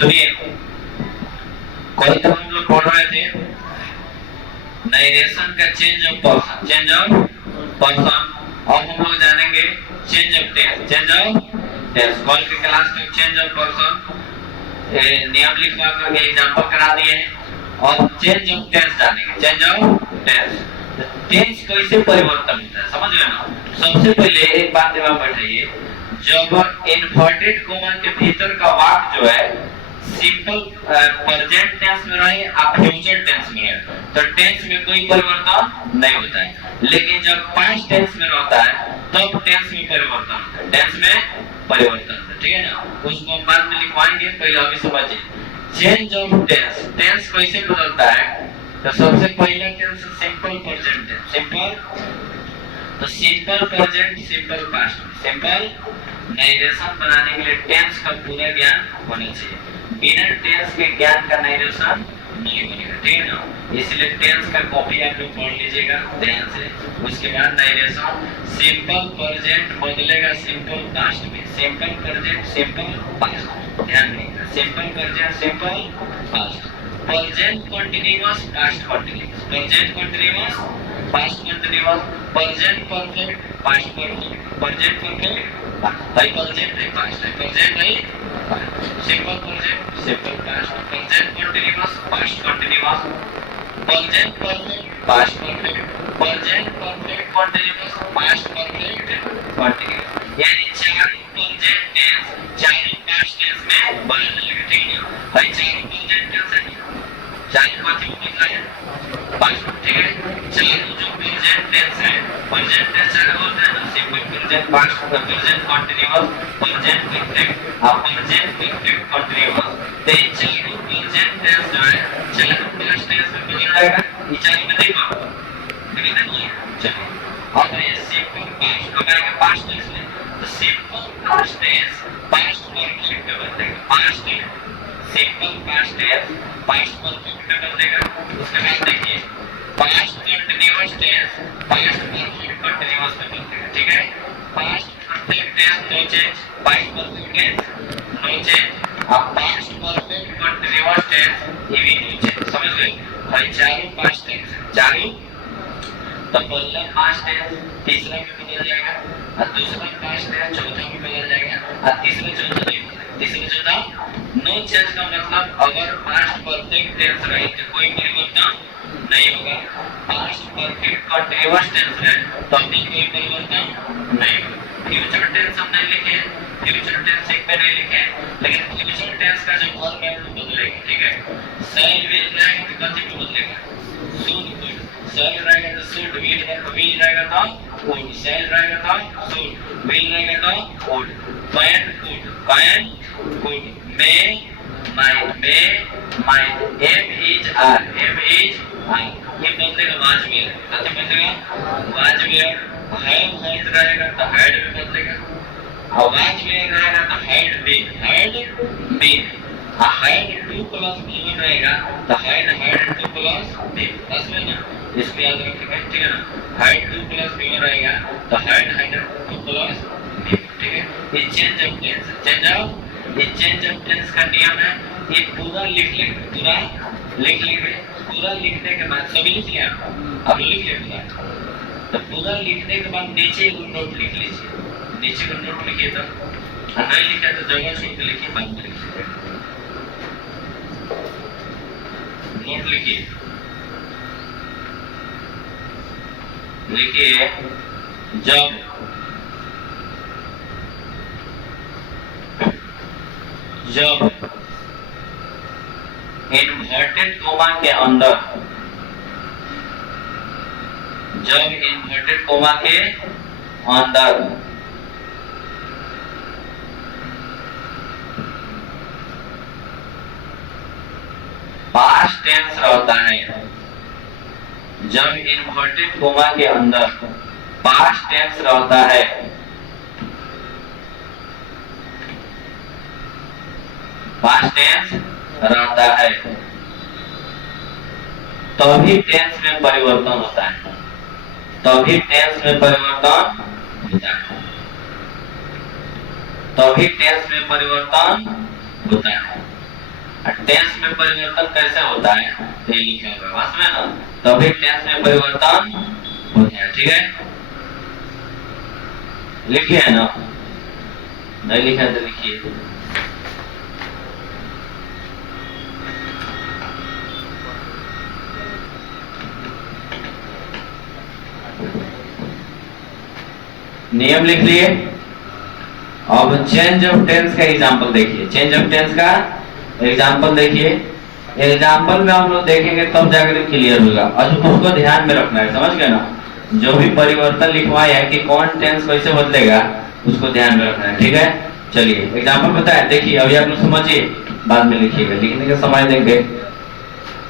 सुनिए, कल तक हम लोग पढ़ रहे थे नाइरेशन का change of person, change of person. अब हम लोग जानेंगे change of tense, change of tense. कल की क्लास में चेंज ऑफ पर्सन नियम लिखवा करके एग्जांपल करा दिए हैं। और चेंज ऑफ टेंस जानेंगे, चेंज ऑफ टेंस। टेंस कैसे परिवर्तन होता है समझ गए ना। सबसे पहले एक बात दिमाग में बैठाइए, जब इन्वर्टेड कोमा के भीतर का वाक्य जो है सिंपल प्रेजेंट टेंस में रहे या फ्यूचर टेंस में है तो टेंस में कोई परिवर्तन नहीं होता है। लेकिन जब पास्ट टेंस में रहता है तब टेंस में परिवर्तन होता है, टेंस में परिवर्तन होता है, ठीक है ना। उसको हम बाद में लिखवाएंगे, पहले अभी समझिए चेंज ऑफ टेंस। टेंस कैसे बदलता है तो सबसे पहला tense simple present tense, simple तो simple present, simple past. Simple narration बनाने के लिए टेंस का पूरा ज्ञान होना चाहिए, बिना टेंस के ज्ञान का नाइरेशन नहीं बनेगा, ठीक है ना। इसलिए टेंस का कॉपी आप लोग पढ़ लीजिएगा ध्यान से। उसके बाद नाइरेशन सिंपल प्रेजेंट बदलेगा सिंपल पास्ट में, सिंपल प्रेजेंट सिंपल पास्ट, ध्यान रखिएगा simple present simple past. Present continuous past continuous, present continuous past continuous, present perfect past perfect, present perfect भाई प्रेजेंट है पास्ट है, प्रेजेंट है simple present simple past, present continuous past continuous, present perfect past perfect, present perfect continuous past perfect continuous. यानी चारों present tense चारों past tense में बदल जाएगा, ठीक है भाई। चारों प्रेजेंट टेंस है, चारों कथी में बदला है पास्ट, ठीक है। चारों जो प्रेजेंट टेंस है, प्रेजेंट टेंस चारों होते हैं ना, simple present past present continuous present perfect और प्रेजेंट परफेक्ट कंटीन्यूअस। तो ये चारों प्रेजेंट टेंस जो है चारों पास्ट टेंस में बदल जाएगा। ये चारों में देखो ठीक है ना। चलो अब ये सिंपल पास्ट अब आएगा पास्ट टेंस में, तो simple past tense past perfect में बदलेगा, past simple past tense past perfect में बदलेगा। उसके बाद देखिए past continuous tense past perfect continuous में बदलेगा, ठीक है। Past perfect tense no change, past perfect tense no change और पास्ट परफेक्ट कंटीन्यूअस टेंस ये भी नो चेंज, समझ गए भाई। चारों पास्ट टेंस चारों, तो पहला पास्ट टेंस तीसरा में बदल जाएगा और दूसरा पास्ट टेंस चौथा में बदल जाएगा और तीसरा चौथा नहीं बदलेगा, तीसरा चौथा नो चेंज का मतलब अगर पास्ट परफेक्ट टेंस रहे तो कोई परिवर्तन नहीं होगा, पास्ट परफेक्ट कंटीन्यूअस टेंस है तब भी कोई परिवर्तन नहीं होगा। फ्यूचर टेंस हम नहीं लिखे, फ्यूचर टेंस एक पे नहीं लिखे, लेकिन फ्यूचर टेंस का जो वर्ब है वो बदलेगा, ठीक है। शैल विल रहेगा तो कथी पे बदलेगा, शुड वुड, शैल रहेगा तो शुड, विल रहेगा तो वुड, शैल रहेगा तो शुड, विल रहेगा तो would, can could, may might, am is are, ये बदलेगा वाज वेयर, कथी बदलेगा वाज वेयर। हैव हैड रहेगा तो हैड में बदलेगा और वाज वेयर रहेगा तो had been, had to plus been रहेगा तो हैड टू प्लस बीन, बस में ना इसको याद रखिएगा, ठीक है ना। हैड टू प्लस बीन रहेगा तो हैड टू प्लस बीन, ठीक है। ये चेंज ऑफ टेंस, ये चेंज ऑफ टेंस का नियम है। ये पूरा लिख लेंगे, पूरा लिख लेंगे, पूरा लिखने के बाद सभी लिख लिया अब लिख लेंगे, तो पूरा लिखने के बाद नीचे एक नोट लिख लीजिए, नीचे का नोट लिखिए, तो नहीं लिखा तो जगह छोड़ के लिखिए, बाद में लिखिए, नोट लिखिए, लिखिए जब इन्वर्टेड कोमा के अंदर, जब इन्वर्टेड कोमा के अंदर पास्ट टेंस रहता है, जब इन्वर्टेड कोमा के अंदर पास्ट टेंस रहता है पास्ट टेंस रहता है तभी टेंस में परिवर्तन होता है, तभी टेंस में परिवर्तन होता है, तभी टेंस में परिवर्तन होता है। टेंस में परिवर्तन कैसे होता है तो ये लिखा हुआ है बस में ना, तभी टेंस में परिवर्तन होता है। ठीक है, लिखिए है ना, नहीं लिखा है तो लिखिए। नियम लिख लिए। अब चेंज ऑफ टेंस का एग्जांपल देखिए, चेंज ऑफ टेंस का एग्जांपल देखिए। एग्जांपल में हम लोग देखेंगे तब जाकर क्लियर होगा, और उसको ध्यान में रखना है, समझ गए ना। जो भी परिवर्तन लिखवाया है कि कौन टेंस कैसे बदलेगा उसको ध्यान में रखना है। ठीक है, चलिए एग्जांपल बताया, देखिए अभी आप लोग समझिए, बाद में लिखिएगा, लिखने का समय देंगे।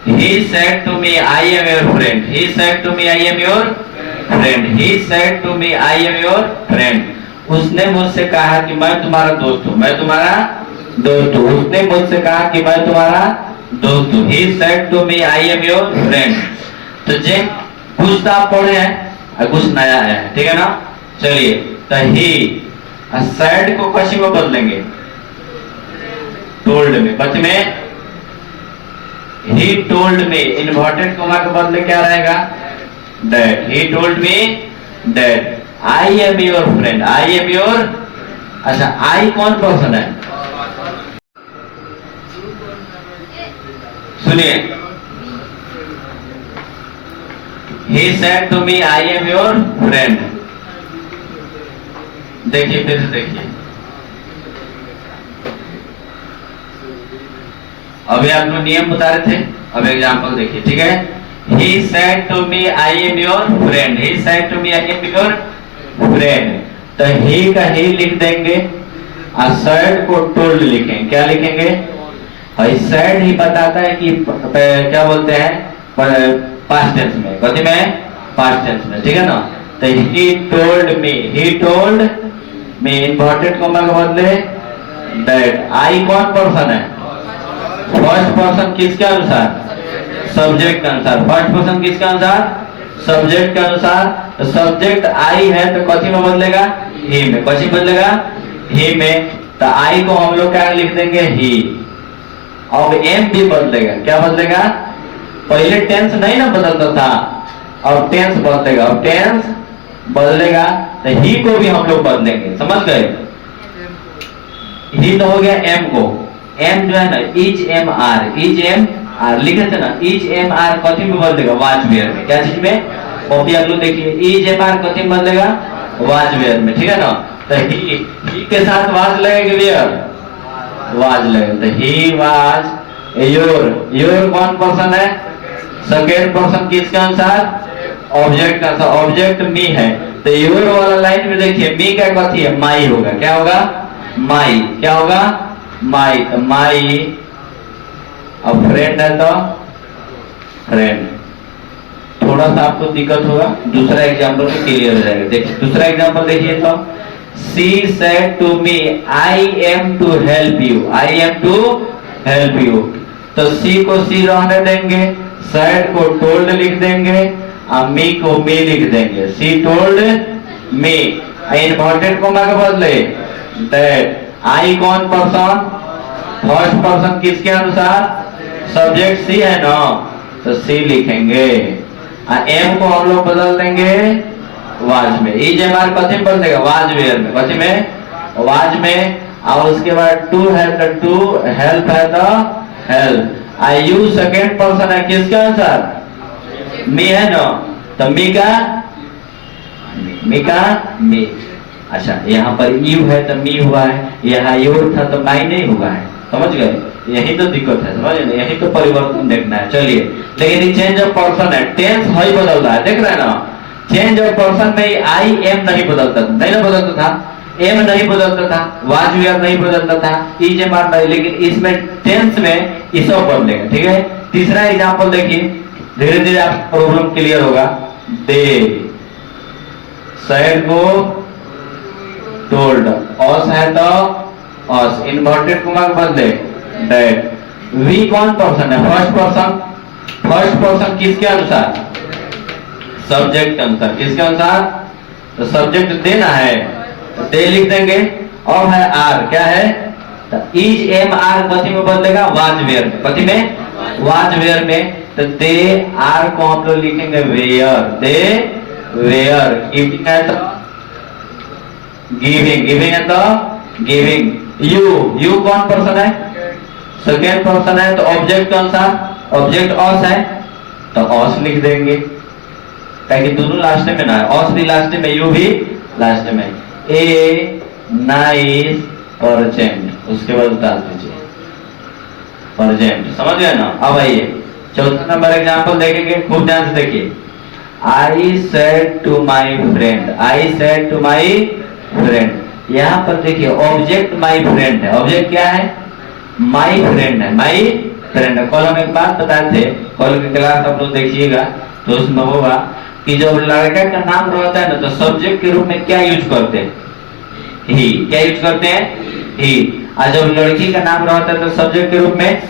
He said to me, I am your friend. He said to me, I am your friend. He said to me, I am your friend. उसने मुझसे कहा कि मैं तुम्हारा दोस्त हूँ, मैं तुम्हारा दोस्त हूँ। उसने मुझसे कहा कि मैं तुम्हारा दोस्त हूँ। He said to me, I am your friend. तो जे कुछ तो आप पढ़े हैं और कुछ नया है, ठीक है ना। चलिए, तो he said को कशी में बदलेंगे, told में, बच में He told me, inverted comma के बदले क्या रहेगा, that. He told me that I am your friend. I am your, अच्छा I कौन पर्सन है, सुनिए। He said to me, I am your friend. देखिए फिर से देखिए, अभी आप लोग नियम बता रहे थे, अब एग्जांपल देखिए। ठीक है, he said to me I am your friend. He said to me I am your friend. तो he का he लिख देंगे और said को told लिखेंगे। क्या लिखेंगे, और said ही बताता है कि क्या बोलते हैं पास्ट टेंस में, कथी में, पास्ट टेंस में। ठीक है ना। तो he told me, he told me, inverted comma के बदले that। I कौन पर्सन है, फर्स्ट पर्सन किसके अनुसार, सब्जेक्ट के अनुसार। फर्स्ट पर्सन किसके अनुसार, सब्जेक्ट के अनुसार। तो सब्जेक्ट आई है तो कथी में बदलेगा, ही में। कथी बदलेगा, ही में। तो आई को हम लोग क्या लिख देंगे, ही। अब एम भी बदलेगा, क्या बदलेगा, पहले टेंस नहीं ना बदलता था, अब टेंस बदलेगा। अब टेंस बदलेगा तो ही को भी हम लोग बदलेंगे, समझ गए। ही तो हो गया एम को, एम जो है ना is am are, is am are लिखे थे ना, इज एम आर कथी में बदलेगा, वाज वेयर में। क्या चीज में, कॉपी आप लोग देखिए, इज एम आर कथी में बदलेगा, वाज वेयर में। ठीक है ना। तो ही के साथ वाज लगेगा, वेयर वाज लगेगा। तो ही वाज योर, योर कौन पर्सन है, सेकेंड पर्सन किसके अनुसार, ऑब्जेक्ट का। ऑब्जेक्ट मी है तो योर वाला लाइन में देखिए मी का कथी है, माई होगा। क्या होगा, माई। क्या होगा, माई। तो माई, अब फ्रेंड है तो फ्रेंड। थोड़ा सा आपको दिक्कत होगा, दूसरा एग्जांपल में क्लियर हो जाएगा। देखिए दूसरा एग्जांपल देखिए तो, she said to me I am to help you. I am to help you. तो she को she रहने देंगे, said को told लिख देंगे और me को me लिख देंगे। she told me, inverted comma के बदले that। I कौन पर्सन, फर्स्ट पर्सन किसके अनुसार, सब्जेक्ट सी है ना, तो सी लिखेंगे। एम को हम लोग बदल देंगे वाज में। इज एम आर कथी में बदलेगा, वाज वेयर में। कथी में, वाज में। और उसके बाद टू है तो टू, हेल्प है तो help. I you second person है किसके अनुसार, मी है ना, तो मी का मी। अच्छा यहाँ पर यू है तो मी हुआ है, यहाँ योर था तो माई नहीं हुआ है, समझ गए। यही तो दिक्कत है, समझ गए, यही तो परिवर्तन देखना है। चलिए, लेकिन ये चेंज ऑफ पर्सन है, टेंस ही बदल रहा है, देख रहे हैं ना। चेंज ऑफ पर्सन में आई एम नहीं बदलता, नहीं ना बदलता था, एम नहीं बदलता था, वाज वेयर नहीं बदलता था, इज एम आर नहीं, लेकिन इसमें टेंस में ये सब बदलेगा। ठीक है, तीसरा एग्जाम्पल देखिए, धीरे धीरे आप प्रॉब्लम क्लियर होगा। दे, शहर को टोल्ड, ऑस है तो ऑस, इन्वर्टेड कॉमा के बदले दैट। वी कौन पर्सन है, फर्स्ट पर्सन। फर्स्ट पर्सन किसके अनुसार, सब्जेक्ट के अनुसार। किसके अनुसार, तो सब्जेक्ट देना है तो दे लिख देंगे। अब है आर, क्या है, इज एम आर कथी में बदलेगा, वाज वेयर में, कथी में, वाज वेयर में। तो दे आर को हम लोग लिखेंगे वेयर, दे वेयर। गिविंग है तो गिविंग, गिविंग है तो गिविंग। यू कौन पर्सन है, सेकेंड पर्सन है, तो ऑब्जेक्ट कौन सा, ऑब्जेक्ट अस है, तो अस लिख देंगे, ताकि दोनों लास्ट में ना है, अस भी लास्ट में, यू भी लास्ट में। ए नाइस परसेंट, उसके बाद उतार दीजिए परसेंट, समझ गए ना। अब आइए चौथा नंबर एग्जांपल देखेंगे, खूब ध्यान से देखिए। I said to my friend, I said to my friend. यहाँ पर देखिए ऑब्जेक्ट माई फ्रेंड है, ऑब्जेक्ट क्या है, माई फ्रेंड है, माई फ्रेंड है। कल हम एक बात बताए थे, कल की क्लास आप लोग देखिएगा तो उसमें होगा कि जब लड़का का नाम रहता है ना तो सब्जेक्ट के रूप में क्या यूज करते हैं, ही, क्या यूज करते हैं, ही। और जब लड़की का नाम रहता है तो सब्जेक्ट के रूप में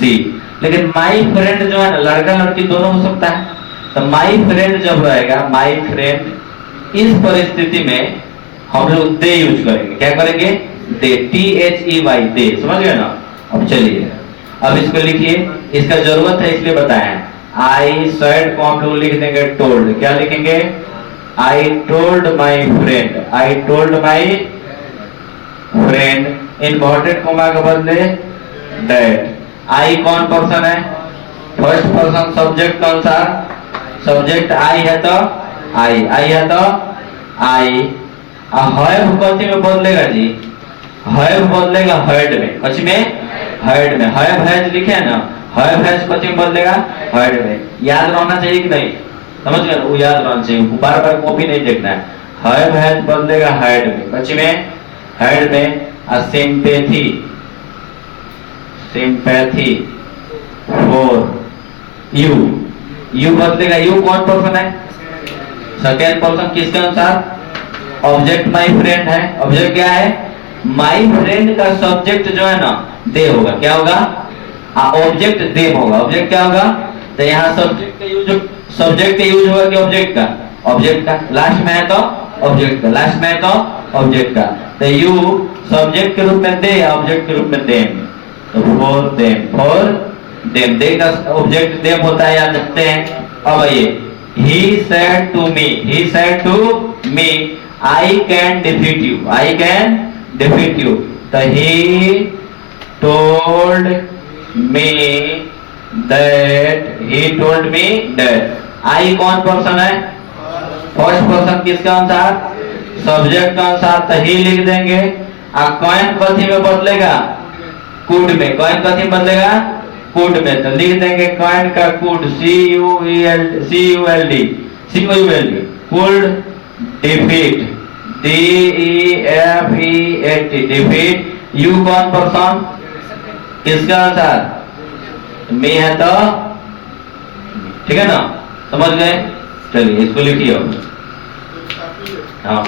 सी। लेकिन माई फ्रेंड जो है ना, लड़का लड़की दोनों हो सकता है, तो माई फ्रेंड जब रहेगा, माई फ्रेंड, इस परिस्थिति में हम लोग दे यूज करेंगे, क्या करेंगे, दे, THEY, दे, समझ गए ना। अब चलिए अब इसको लिखिए, इसका जरूरत है इसलिए बताया। आई सेड को हम लोग लिख देंगे टोल्ड, क्या लिखेंगे, I told my friend, I told my friend, inverted coma के बदले दैट। आई कौन पर्सन है, फर्स्ट पर्सन, सब्जेक्ट कौन सा, सब्जेक्ट आई है तो आई, आई है तो आई। हैव कथी में बदलेगा जी, हैव बदलेगा हर्ड में, कथी में, हर्ड में। हैव हैज लिखे है ना, हैव हैज कथी में बदलेगा, हर्ड में। याद रहना चाहिए कि नहीं, समझ गए, वो याद रहना चाहिए, बार बार कॉपी नहीं देखना है। हैव हैज बदलेगा हर्ड में, कथी में, हर्ड में। Sympathy, sympathy for you, you बदलेगा, यू कौन पर्सन है, सेकेंड पर्सन, किसके अनुसार, ऑब्जेक्ट माई फ्रेंड है। ऑब्जेक्ट क्या है, माई फ्रेंड का सब्जेक्ट जो है ना दे होगा, क्या होगा, ऑब्जेक्ट देम होगा। ऑब्जेक्ट क्या होगा, तो यहाँ सब्जेक्ट का यूज, सब्जेक्ट का यूज होगा कि ऑब्जेक्ट का, ऑब्जेक्ट का, लास्ट में है तो ऑब्जेक्ट का, लास्ट में है तो ऑब्जेक्ट का। तो यू सब्जेक्ट के रूप में दे, ऑब्जेक्ट के रूप में देम, तो फॉर देम, फॉर देम, दे का ऑब्जेक्ट देम होता है, याद रखते हैं। अब आइए, he said to me, he said to me, I can defeat you, I can defeat you। तो he told me that, he told me that। I कौन पर्सन है, फर्स्ट पर्सन, किसके अनुसार, सब्जेक्ट के अनुसार, तो ही लिख देंगे। और कॉइन कथी में बदलेगा, कुड में, कॉइन कथी में बदलेगा, कुड में, तो लिख देंगे कॉइन का could, CULD, could defeat, DEFEAT, defeat. You कौन पर्सन, किसका अनुसार, मैं है तो, ठीक है ना, समझ गए। चलिए इसको लिखिए। हाँ